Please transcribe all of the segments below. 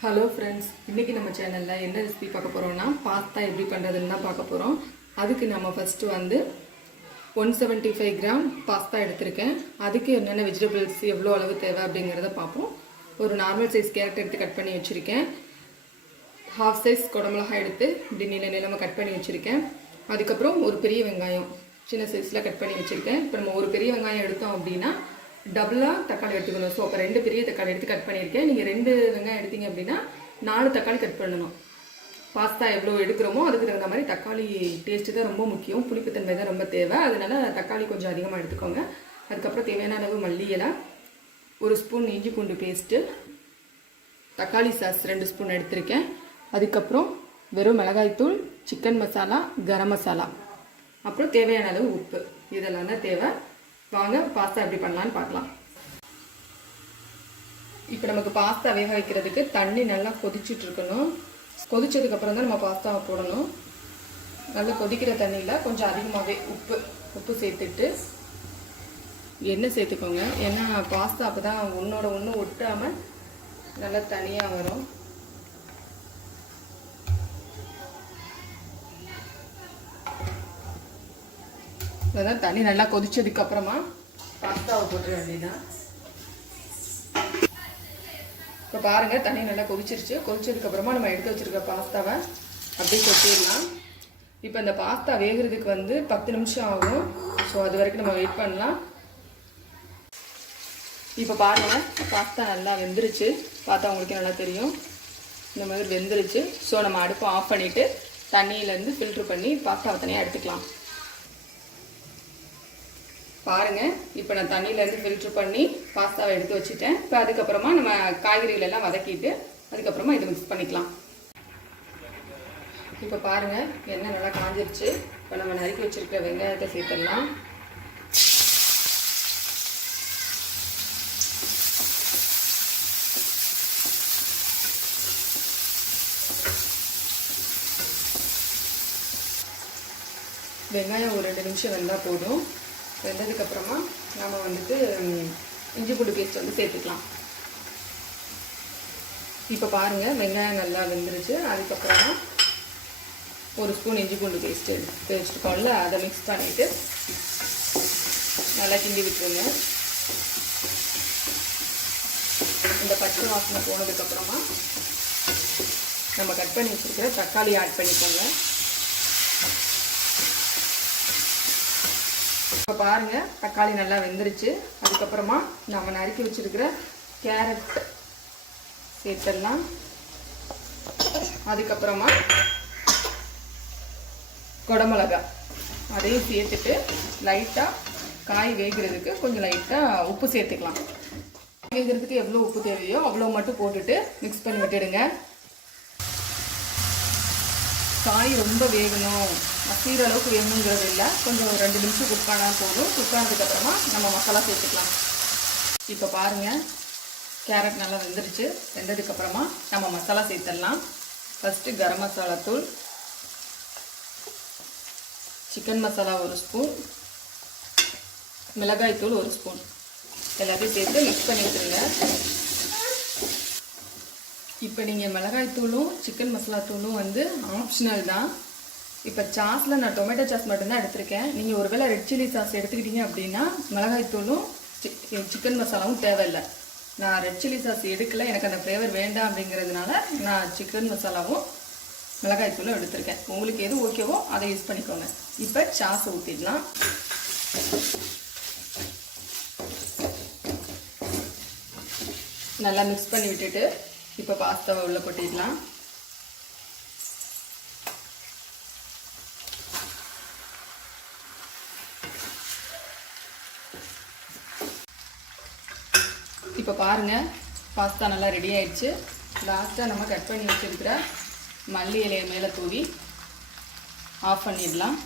Hello friends, இன்றைக்கி நம்ம சேனலில் என்ன ரெசிபி பார்க்க போகிறோம்னா பாஸ்தா எப்படி பண்ணுறதுன்னு தான் பார்க்க போகிறோம். அதுக்கு நம்ம ஃபஸ்ட்டு 175 கிராம் பாஸ்தா எடுத்திருக்கேன். அதுக்கு என்னென்ன வெஜிடபிள்ஸ் எவ்வளோ அளவு தேவை அப்படிங்கிறத பார்ப்போம். ஒரு நார்மல் சைஸ் கேரட் எடுத்து கட் பண்ணி வச்சுருக்கேன். ஹாஃப் சைஸ் குடமிளகாய் எடுத்து இப்படி நீளமாக கட் பண்ணி வச்சுருக்கேன். அதுக்கப்புறம் ஒரு பெரிய வெங்காயம் சின்ன சைஸில் கட் பண்ணி வச்சுருக்கேன். இப்போ நம்ம ஒரு பெரிய வெங்காயம் எடுத்தோம் அப்படின்னா டபுளாக தக்காளி எடுத்துக்கணும். ஸோ அப்போ 2 பெரிய தக்காளி எடுத்து கட் பண்ணியிருக்கேன். நீங்கள் 2 வெங்காயம் எடுத்தீங்க அப்படின்னா 4 தக்காளி கட் பண்ணணும். பாஸ்தா எவ்வளோ எடுக்கிறோமோ அதுக்கு தகுந்த மாதிரி தக்காளி டேஸ்ட்டு தான் ரொம்ப முக்கியம், புளிப்புத்தன்மை தான் ரொம்ப தேவை. அதனால தக்காளி கொஞ்சம் அதிகமாக எடுத்துக்கோங்க. அதுக்கப்புறம் தேவையான அளவு மல்லி இலை, 1 ஸ்பூன் இஞ்சி பூண்டு பேஸ்ட்டு, தக்காளி சாஸ் 2 ஸ்பூன் எடுத்திருக்கேன். அதுக்கப்புறம் வெறும் மிளகாய்த்தூள், சிக்கன் மசாலா, கரம் மசாலா, அப்புறம் தேவையான அளவு உப்பு, இதெல்லாம் தான் தேவை. வாங்க பாஸ்தா எப்படி பண்ணலான்னு பார்க்கலாம். இப்போ நமக்கு பாஸ்தா வேக வைக்கிறதுக்கு தண்ணி நல்லா கொதிச்சுட்டு இருக்கணும். கொதிச்சதுக்கப்புறம் தான் நம்ம பாஸ்தாவை போடணும். நல்லா கொதிக்கிற தண்ணியில் கொஞ்சம் அதிகமாகவே உப்பு சேர்த்துட்டு எண்ணெய் சேர்த்துக்கோங்க. ஏன்னா பாஸ்தா அப்போ தான் ஒன்றோட ஒன்று ஒட்டாமல் நல்லா தனியாக வரும். அதான் தண்ணி நல்லா கொதிச்சதுக்கு அப்புறமா பாஸ்தாவை போட்டுற வேண்டியதான். இப்போ பாருங்கள், தண்ணி நல்லா கொதிச்சிருச்சு. கொதிச்சதுக்கப்புறமா நம்ம எடுத்து வச்சுருக்க பாஸ்தாவை அப்படியே கொட்டிடலாம். இப்போ இந்த பாஸ்தா வேகிறதுக்கு 10 நிமிஷம் ஆகும். ஸோ அது வரைக்கும் நம்ம வெயிட் பண்ணலாம். இப்போ பாருங்கள், பாஸ்தா நல்லா வெந்துருச்சு. பார்த்தா உங்களுக்கு நல்லா தெரியும், இந்த மாதிரி வெந்துருச்சு. ஸோ நம்ம அடுப்பை ஆஃப் பண்ணிவிட்டு தண்ணியிலேருந்து ஃபில்ட்ரு பண்ணி பாஸ்தாவை தனியாக எடுத்துக்கலாம். பாருங்கள், இப்போ நான் தண்ணியிலேருந்து ஃபில்ட்ரு பண்ணி பாஸ்தாவை எடுத்து வச்சுட்டேன். இப்போ அதுக்கப்புறமா நம்ம காய்கறிகளெல்லாம் வதக்கிட்டு அதுக்கப்புறமா இதை மிக்ஸ் பண்ணிக்கலாம். இப்போ பாருங்கள், எண்ணெய் நல்லா காஞ்சிருச்சு. இப்போ நம்ம நறுக்கி வச்சுருக்க வெங்காயத்தை சேர்த்துடலாம். வெங்காயம் ஒரு 2 நிமிஷம் வெந்தால் போதும். வெந்ததுக்கப்புறமா நம்ம இஞ்சி பூண்டு பேஸ்ட் சேர்த்துக்கலாம். இப்போ பாருங்கள், வெங்காயம் நல்லா வெந்துருச்சு. அதுக்கப்புறமா 1 ஸ்பூன் இஞ்சி பூண்டு பேஸ்ட்டு வச்சுருக்கோம்ல, அதை மிக்ஸ் பண்ணிவிட்டு நல்லா கிண்டி விட்டுருங்க. இந்த பச்சை வாசனை போனதுக்கப்புறமா நம்ம கட் பண்ணி வச்சுருக்கிற தக்காளி ஆட் பண்ணிக்கோங்க. இப்போ பாருங்கள், தக்காளி நல்லா வெந்துருச்சு. அதுக்கப்புறமா நம்ம நறுக்கி வச்சுருக்கிற கேரட் சேர்த்துடலாம். அதுக்கப்புறமா குடமிளகா அதையும் சேர்த்துட்டு லைட்டாக காய் வேகிறதுக்கு கொஞ்சம் லைட்டாக உப்பு சேர்த்துக்கலாம். வேகிறதுக்கு எவ்வளோ உப்பு தேவையோ அவ்வளோ மட்டும் போட்டுட்டு மிக்ஸ் பண்ணி விட்டுடுங்க. காய் ரொம்ப வேகணும், மசிகிற அளவுக்கு வேகணுங்கிறது இல்லை. கொஞ்சம் 2 நிமிஷம் குக் ஆனால் போதும். குக் ஆனதுக்கப்புறமா நம்ம மசாலா சேர்த்துக்கலாம். இப்போ பாருங்கள், கேரட் நல்லா வெந்துருச்சு. வெந்ததுக்கப்புறமா நம்ம மசாலா சேர்த்துடலாம். ஃபஸ்ட்டு கரம் மசாலா தூள், சிக்கன் மசாலா 1 ஸ்பூன், மிளகாய் தூள் 1 ஸ்பூன், எல்லாத்தையும் சேர்த்து மிக்ஸ் பண்ணி விட்டுருங்க. இப்போ நீங்கள் மிளகாய் தூளும் சிக்கன் மசாலா தூளும் ஆப்ஷனல் தான். இப்போ சாஸில் நான் டொமேட்டோ சாஸ் மட்டும்தான் எடுத்திருக்கேன். நீங்கள் ஒருவேளை ரெட் சில்லி சாஸ் எடுத்துக்கிட்டீங்க அப்படின்னா மிளகாய் தூளும் சிக்கன் மசாலாவும் தேவையில்லை. நான் ரெட் சில்லி சாஸ் எடுக்கலை, எனக்கு அந்த ஃப்ளேவர் வேண்டாம் அப்படிங்கிறதுனால நான் சிக்கன் மசாலாவும் மிளகாய் தூளும் எடுத்திருக்கேன். உங்களுக்கு எது ஓகேவோ அதை யூஸ் பண்ணிக்கோங்க. இப்போ சாஸ் ஊற்றிடலாம். நல்லா மிக்ஸ் பண்ணி விட்டுட்டு இப்போ பாஸ்தாவை உள்ளே கொட்டிடலாம். இப்போ பாருங்கள், பாஸ்தா நல்லா ரெடி ஆயிடுச்சு. லாஸ்ட்டாக நம்ம கட் பண்ணி வச்சுருக்கிற மல்லி இலையை மேலே தூவி ஆஃப் பண்ணிடலாம்.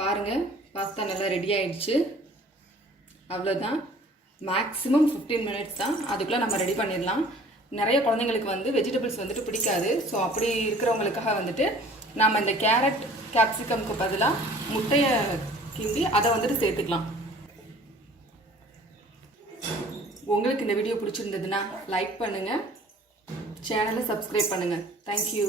பாருங்கள், பாஸ்தா நல்லா ரெடி ஆயிடுச்சு. அவ்வளோதான், மேக்ஸிமம் 15 மினிட்ஸ் தான். அதுக்குள்ளே நம்ம ரெடி பண்ணிடலாம். நிறைய குழந்தைங்களுக்கு வெஜிடபிள்ஸ் பிடிக்காது. ஸோ அப்படி இருக்கிறவங்களுக்காக நாம் இந்த கேரட் கேப்சிகம்க்கு பதிலாக முட்டையை கிண்டி அதை சேர்த்துக்கலாம். உங்களுக்கு இந்த வீடியோ பிடிச்சிருந்ததுன்னா லைக் பண்ணுங்கள், சேனலை சப்ஸ்கிரைப் பண்ணுங்கள். தேங்க்யூ.